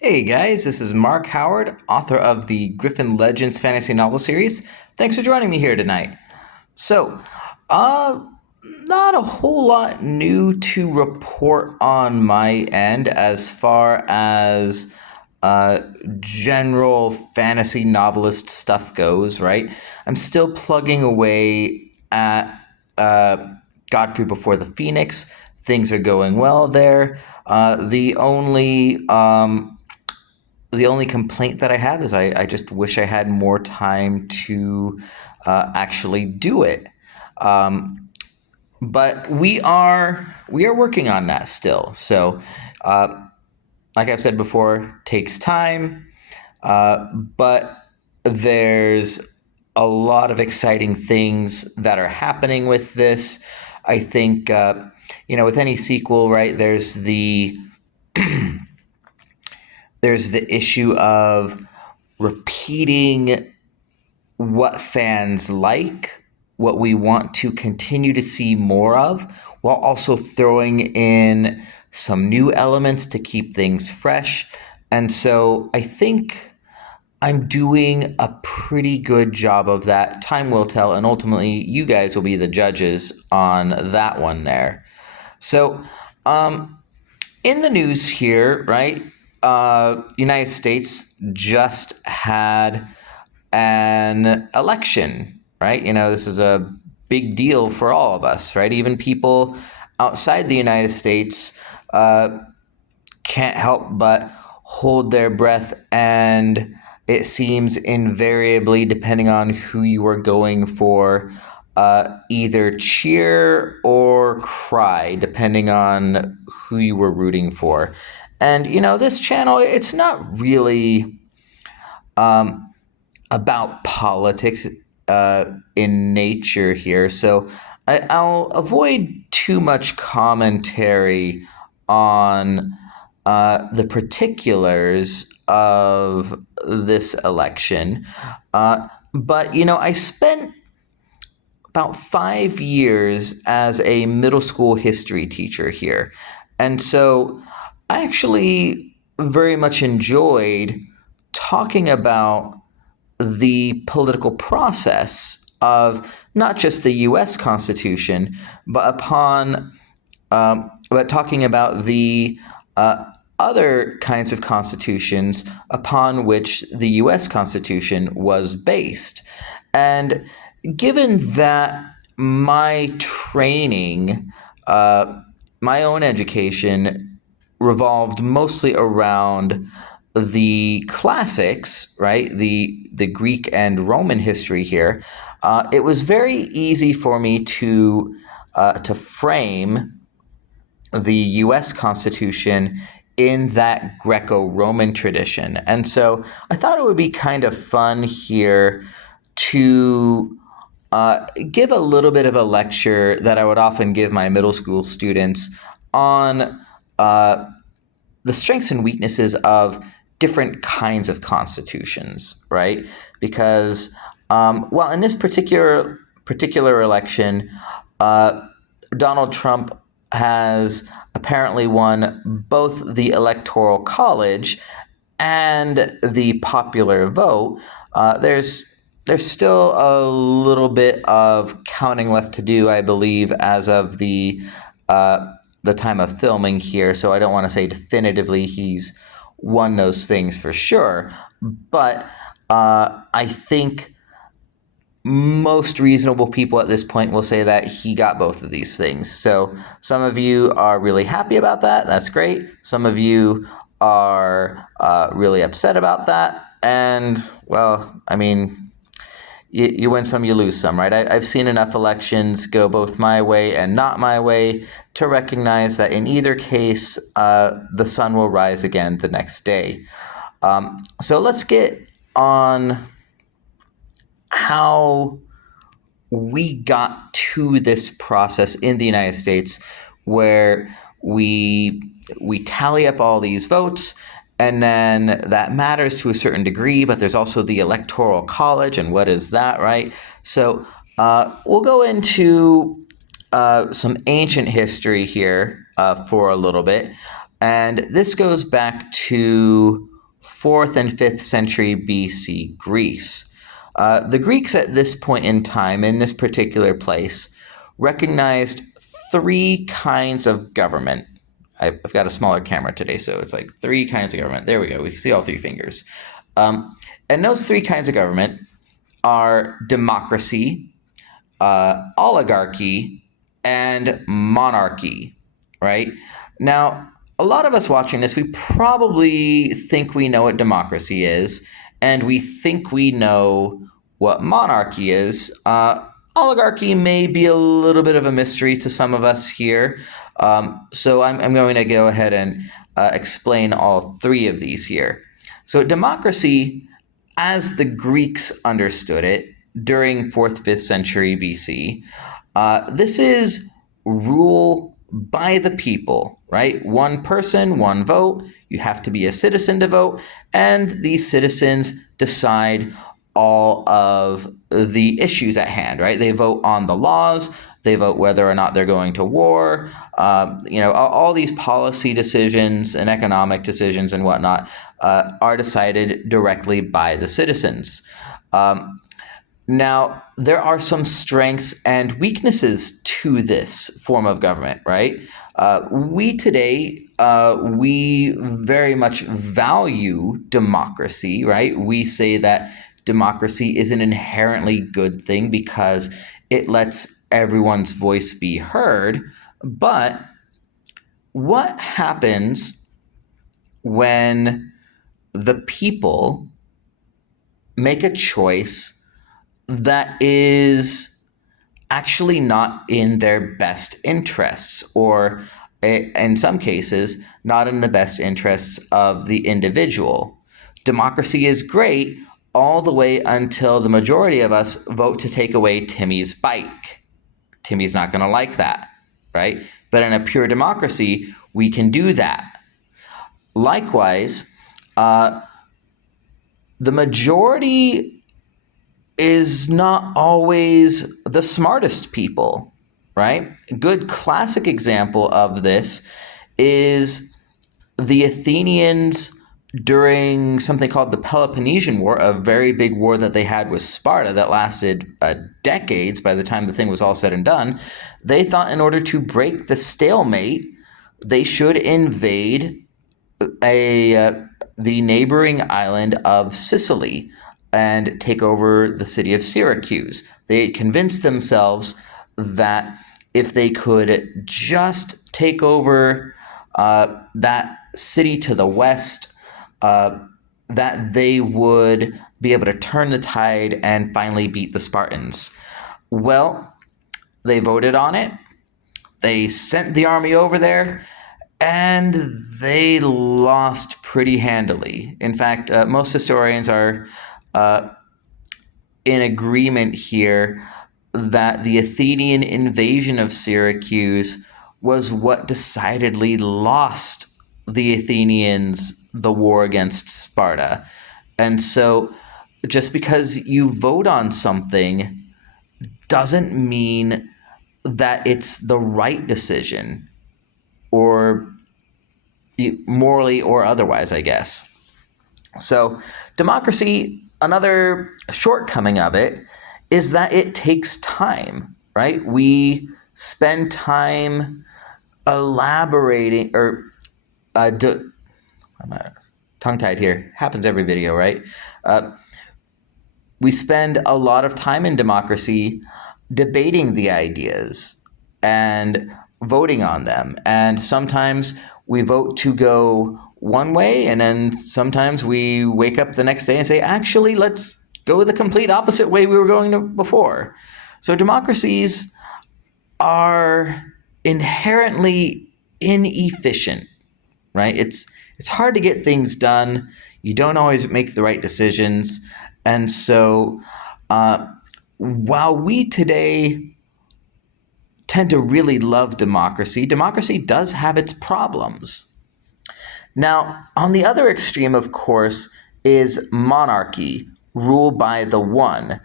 Hey guys, this is Mark Howard, author of the Griffin Legends fantasy novel series. Thanks for joining me here tonight. So, uh, not a whole lot new to report on my end as far as uh, general fantasy novelist stuff goes, right? I'm still plugging away at uh, Godfrey Before the Phoenix. Things are going well there. The only complaint that I have is I just wish I had more time to actually do it. Um, but we are working on that still. So, uh, like I've said before, takes time, but there's a lot of exciting things that are happening with this. I think with any sequel, right? There's the issue of repeating what fans like, what we want to continue to see more of, while also throwing in some new elements to keep things fresh. And so I think I'm doing a pretty good job of that. Time will tell, and ultimately, you guys will be the judges on that one there. So, in the news here, right? United States just had an election, right? This is a big deal for all of us, right? Even people outside the United States uh, can't help but hold their breath, and it seems invariably, depending on who you are going for, either cheer or cry, depending on who you were rooting for. And this channel, it's not really about politics in nature here. So I'll avoid too much commentary on the particulars of this election. But, I spent about 5 years as a middle school history teacher here. And so I actually very much enjoyed talking about the political process of not just the U.S. Constitution, but talking about the other kinds of constitutions upon which the U.S. Constitution was based. And given that my training, my own education revolved mostly around the classics, right? The Greek and Roman history here. It was very easy for me to frame the U.S. Constitution in that Greco-Roman tradition, and so I thought it would be kind of fun here to give a little bit of a lecture that I would often give my middle school students on the strengths and weaknesses of different kinds of constitutions, right? Because, in this particular election, Donald Trump has apparently won both the Electoral College and the popular vote. There's still a little bit of counting left to do, I believe, as of the time of filming here. So I don't want to say definitively he's won those things for sure, but I think most reasonable people at this point will say that he got both of these things. So some of you are really happy about that. That's great. Some of you are really upset about that. And, well, I mean, you win some, you lose some, right? I've seen enough elections go both my way and not my way to recognize that in either case, the sun will rise again the next day. So let's get on how we got to this process in the United States where we tally up all these votes, and then that matters to a certain degree, but there's also the Electoral College, and what is that, right? So we'll go into some ancient history here for a little bit. And this goes back to 4th and 5th century BC Greece. The Greeks at this point in time, in this particular place, recognized three kinds of government. I've got a smaller camera today, so it's like three kinds of government. There we go. We see all three fingers. And those three kinds of government are democracy, oligarchy, and monarchy, right? Now, a lot of us watching this, we probably think we know what democracy is, and we think we know what monarchy is. Oligarchy may be a little bit of a mystery to some of us here, so I'm going to go ahead and explain all three of these here. So democracy, as the Greeks understood it during 4th, 5th century BC, this is rule by the people, right? One person, one vote. You have to be a citizen to vote, and these citizens decide all of the issues at hand, right? They vote on the laws. They vote whether or not they're going to war. All these policy decisions and economic decisions and whatnot are decided directly by the citizens. Now, there are some strengths and weaknesses to this form of government, right? We today, we very much value democracy, right? We say that democracy is an inherently good thing because it lets everyone's voice be heard. But what happens when the people make a choice that is actually not in their best interests, or in some cases, not in the best interests of the individual? Democracy is great all the way until the majority of us vote to take away Timmy's bike. Timmy's not going to like that, right? But in a pure democracy, we can do that. Likewise, the majority is not always the smartest people, right? A good classic example of this is the Athenians during something called the Peloponnesian War, a very big war that they had with Sparta that lasted decades by the time the thing was all said and done. They thought in order to break the stalemate, they should invade the neighboring island of Sicily and take over the city of Syracuse. They convinced themselves that if they could just take over that city to the west, that they would be able to turn the tide and finally beat the Spartans. Well, they voted on it. They sent the army over there, and they lost pretty handily. In fact, most historians are in agreement here that the Athenian invasion of Syracuse was what decidedly lost the Athenians the war against Sparta. And so just because you vote on something doesn't mean that it's the right decision, or morally or otherwise, I guess. So democracy, another shortcoming of it is that it takes time, right? We spend time elaborating, or I'm tongue-tied here. Happens every video, right? We spend a lot of time in democracy debating the ideas and voting on them. And sometimes we vote to go one way, and then sometimes we wake up the next day and say, actually, let's go the complete opposite way we were going before. So democracies are inherently inefficient, right? It's hard to get things done. You don't always make the right decisions. And so while we today tend to really love democracy, democracy does have its problems. Now, on the other extreme, of course, is monarchy, rule by the one.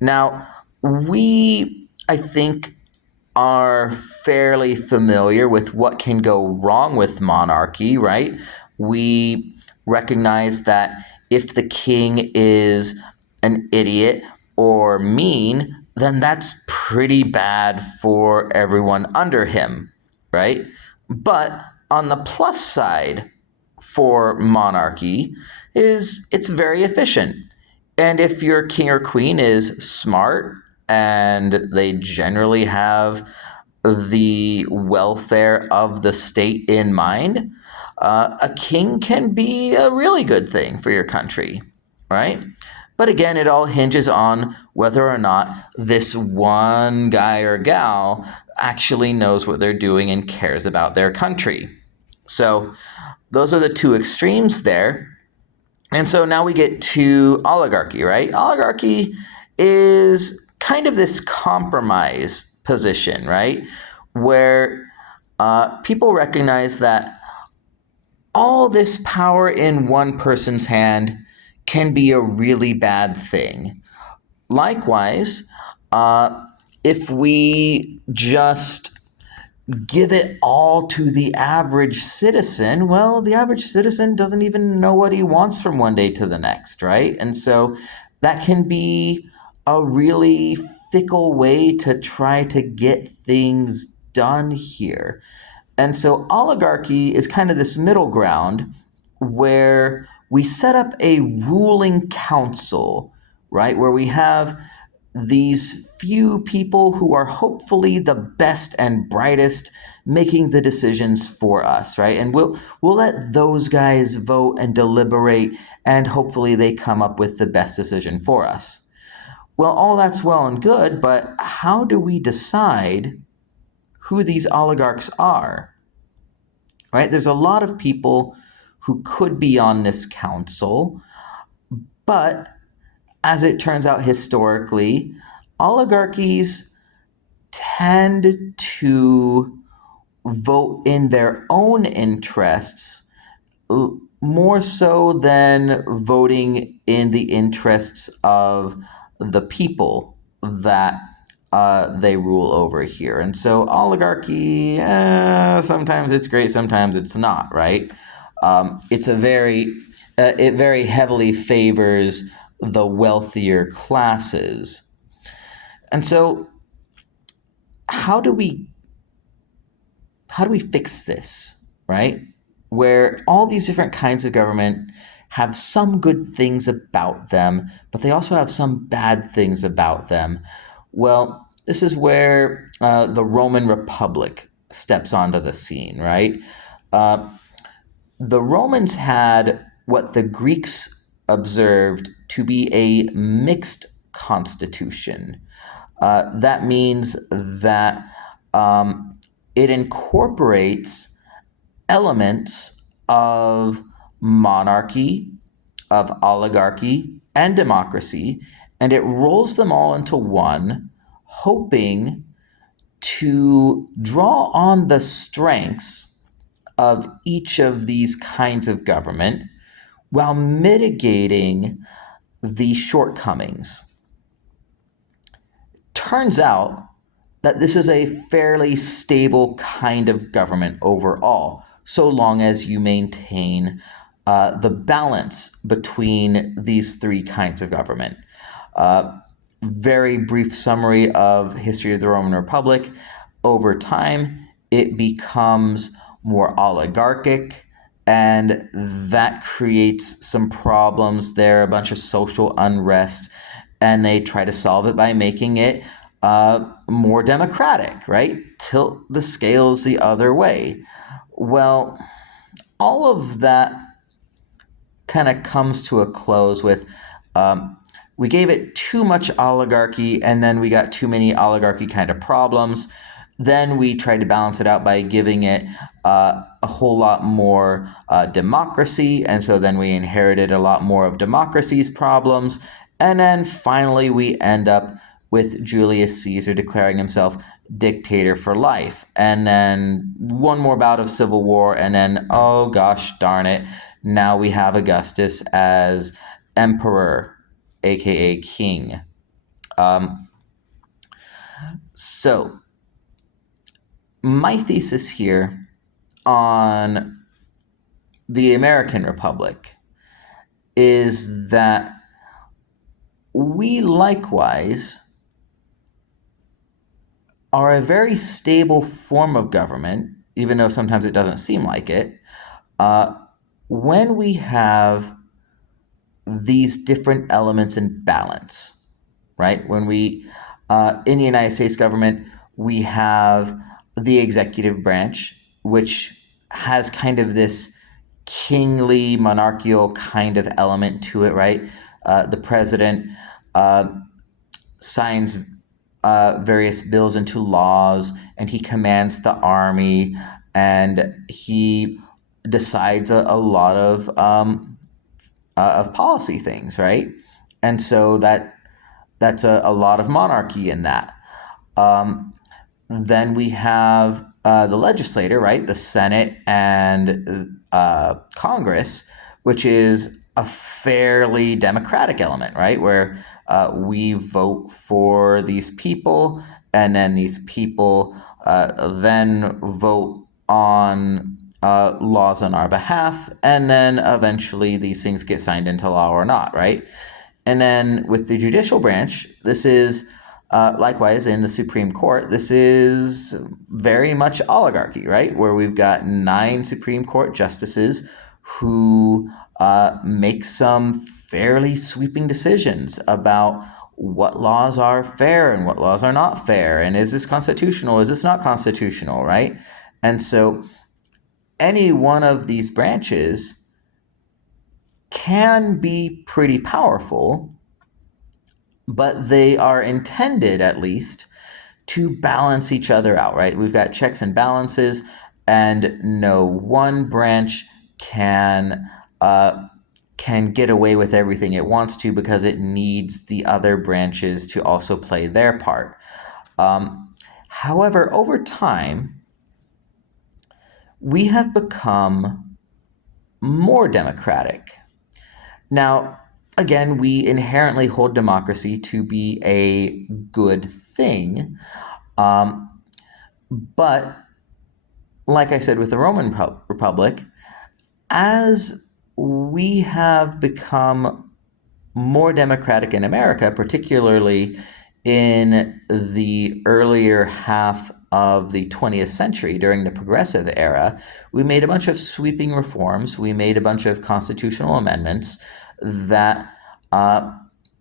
Now, we, I think, are fairly familiar with what can go wrong with monarchy, right? We recognize that if the king is an idiot or mean, then that's pretty bad for everyone under him, right? But on the plus side for monarchy is it's very efficient. And if your king or queen is smart and they generally have the welfare of the state in mind, a king can be a really good thing for your country, right? But again, it all hinges on whether or not this one guy or gal actually knows what they're doing and cares about their country. So those are the two extremes there. And so now we get to oligarchy, right? Oligarchy is kind of this compromise position, right? Where people recognize that all this power in one person's hand can be a really bad thing. Likewise, if we just give it all to the average citizen, well, the average citizen doesn't even know what he wants from one day to the next, right? And so that can be a really fickle way to try to get things done here. And so oligarchy is kind of this middle ground where we set up a ruling council, right? Where we have these few people who are hopefully the best and brightest making the decisions for us, right? And we'll let those guys vote and deliberate, and hopefully they come up with the best decision for us. Well, all that's well and good, but how do we decide who these oligarchs are? Right? There's a lot of people who could be on this council, but as it turns out historically, oligarchies tend to vote in their own interests more so than voting in the interests of the people that they rule over here. And so oligarchy, sometimes it's great, sometimes it's not, right? It very heavily favors the wealthier classes. And so how do we fix this, right? Where all these different kinds of government have some good things about them, but they also have some bad things about them. Well, this is where the Roman Republic steps onto the scene, right? The Romans had what the Greeks observed to be a mixed constitution. That means that it incorporates elements of monarchy, of oligarchy, and democracy, and it rolls them all into one, hoping to draw on the strengths of each of these kinds of government while mitigating the shortcomings. Turns out that this is a fairly stable kind of government overall, so long as you maintain the balance between these three kinds of government. Very brief summary of history of the Roman Republic. Over time, it becomes more oligarchic, and that creates some problems there, a bunch of social unrest, and they try to solve it by making it more democratic, right? Tilt the scales the other way. Well, all of that kind of comes to a close with we gave it too much oligarchy, and then we got too many oligarchy kind of problems. Then we tried to balance it out by giving it a whole lot more democracy, and so then we inherited a lot more of democracy's problems. And then finally we end up with Julius Caesar declaring himself dictator for life. And then one more bout of civil war, and then, oh gosh darn it, now we have Augustus as emperor, aka king. So my thesis here on the American Republic is that we likewise are a very stable form of government, even though sometimes it doesn't seem like it, uh, when we have these different elements in balance, right? When in the United States government, we have the executive branch, which has kind of this kingly, monarchical kind of element to it, right? The president uh, signs various bills into laws, and he commands the army, and he decides a lot of policy things, right? And so that's a lot of monarchy in that. Um, then we have the legislature, right? The Senate and Congress, which is a fairly democratic element, right? Where we vote for these people, and then these people then vote on laws on our behalf, and then eventually these things get signed into law or not, right? And then with the judicial branch, this is likewise in the Supreme Court, this is very much oligarchy, right? Where we've got 9 Supreme Court justices who make some fairly sweeping decisions about what laws are fair and what laws are not fair. And is this constitutional? Is this not constitutional, right? And so any one of these branches can be pretty powerful, but they are intended, at least, to balance each other out, right? We've got checks and balances, and no one branch can get away with everything it wants to, because it needs the other branches to also play their part. However, over time, we have become more democratic. Now, again, we inherently hold democracy to be a good thing. But like I said with the Roman Republic, as we have become more democratic in America, particularly in the earlier half of the 20th century during the progressive era, we made a bunch of sweeping reforms. We made a bunch of constitutional amendments that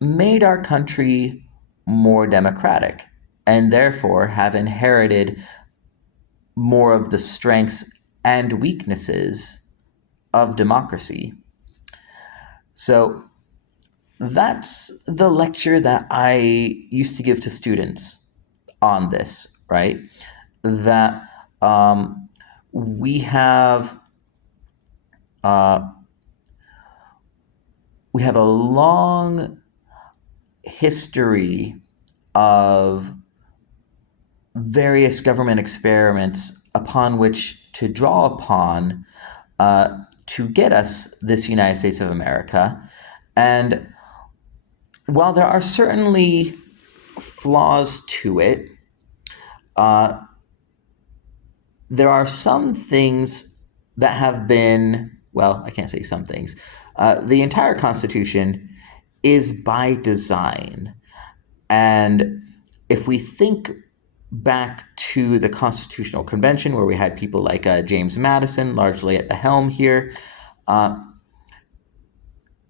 made our country more democratic, and therefore have inherited more of the strengths and weaknesses of democracy. So that's the lecture that I used to give to students on this, right? That we have we have a long history of various government experiments upon which to draw upon to get us this United States of America. And while there are certainly flaws to it, there are some things that have been, well, I can't say some things. The entire Constitution is by design. And if we think back to the Constitutional Convention, where we had people like James Madison largely at the helm here,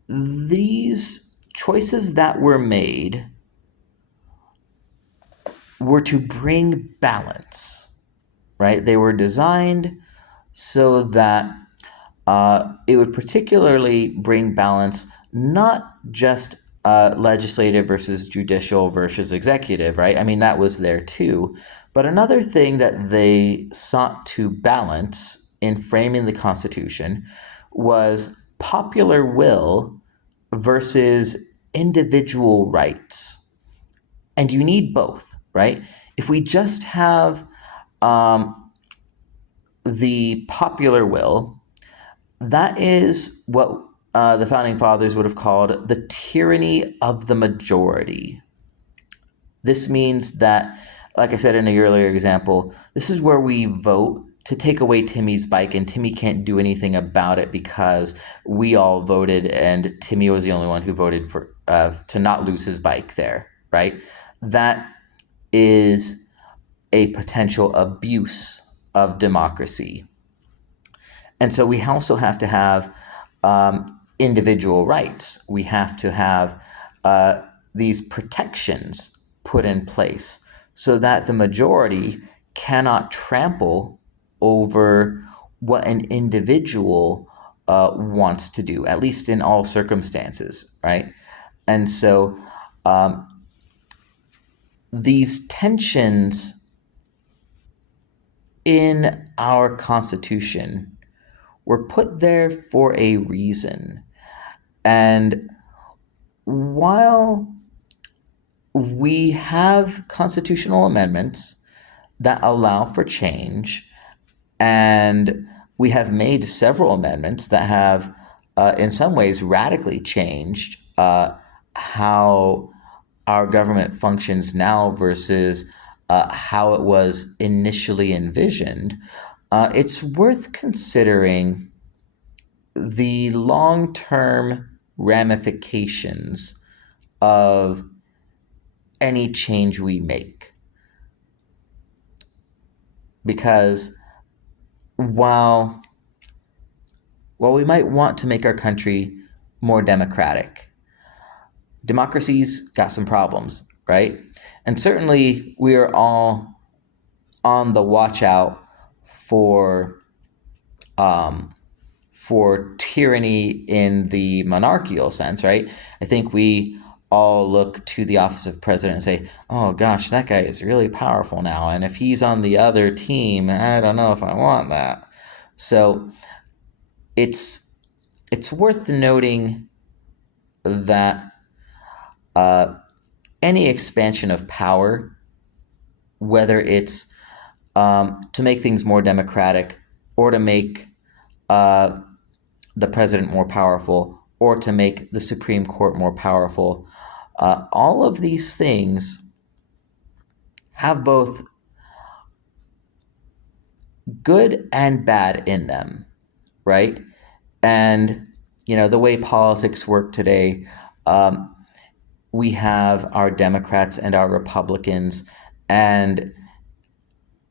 these choices that were made were to bring balance, right? They were designed so that it would particularly bring balance, not just legislative versus judicial versus executive, right? I mean, that was there too. But another thing that they sought to balance in framing the Constitution was popular will versus individual rights. And you need both, right? If we just have the popular will, that is what the Founding Fathers would have called the tyranny of the majority. This means that like I said in the earlier example, this is where we vote to take away Timmy's bike, and Timmy can't do anything about it because we all voted, and Timmy was the only one who voted for to not lose his bike there, right? That is a potential abuse of democracy. And so we also have to have individual rights. We have to have these protections put in place so that the majority cannot trample over what an individual wants to do, at least in all circumstances, right? And so these tensions in our Constitution were put there for a reason. And while we have constitutional amendments that allow for change, and we have made several amendments that have, in some ways, radically changed how our government functions now versus how it was initially envisioned, it's worth considering the long-term ramifications of any change we make. Because while we might want to make our country more democratic, democracy's got some problems, right? And certainly we are all on the watch out for tyranny in the monarchical sense, right? I think we all look to the office of president and say, oh gosh, that guy is really powerful now. And if he's on the other team, I don't know if I want that. So it's worth noting that any expansion of power, whether it's to make things more democratic or to make the president more powerful or to make the Supreme Court more powerful, all of these things have both good and bad in them, right? And, the way politics work today, we have our Democrats and our Republicans, and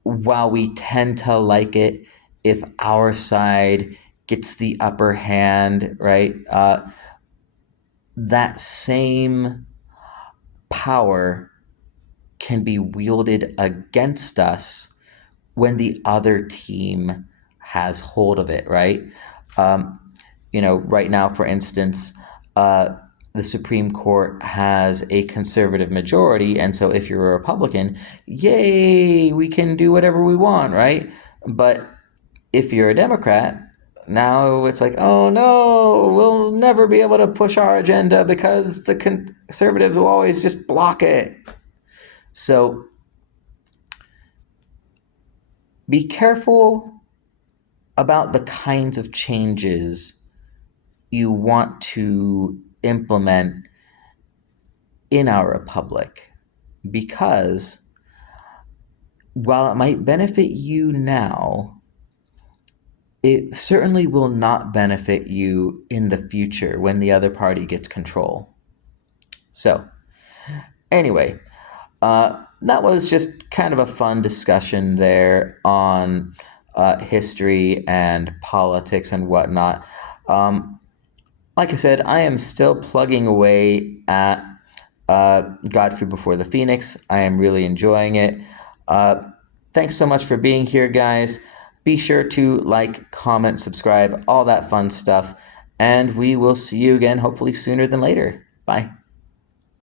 while we tend to like it if our side gets the upper hand, right, that same power can be wielded against us when the other team has hold of it, right? Right now, for instance, the Supreme Court has a conservative majority, and so if you're a Republican, yay, we can do whatever we want, right? But if you're a Democrat, now it's like, oh no, we'll never be able to push our agenda because the conservatives will always just block it. So be careful about the kinds of changes you want to implement in our republic, because while it might benefit you now, it certainly will not benefit you in the future when the other party gets control. So, anyway, that was just kind of a fun discussion there on history and politics and whatnot. Like I said, I am still plugging away at Godfrey Before the Phoenix. I am really enjoying it. Thanks so much for being here, guys. Be sure to like, comment, subscribe, all that fun stuff. And we will see you again, hopefully sooner than later. Bye.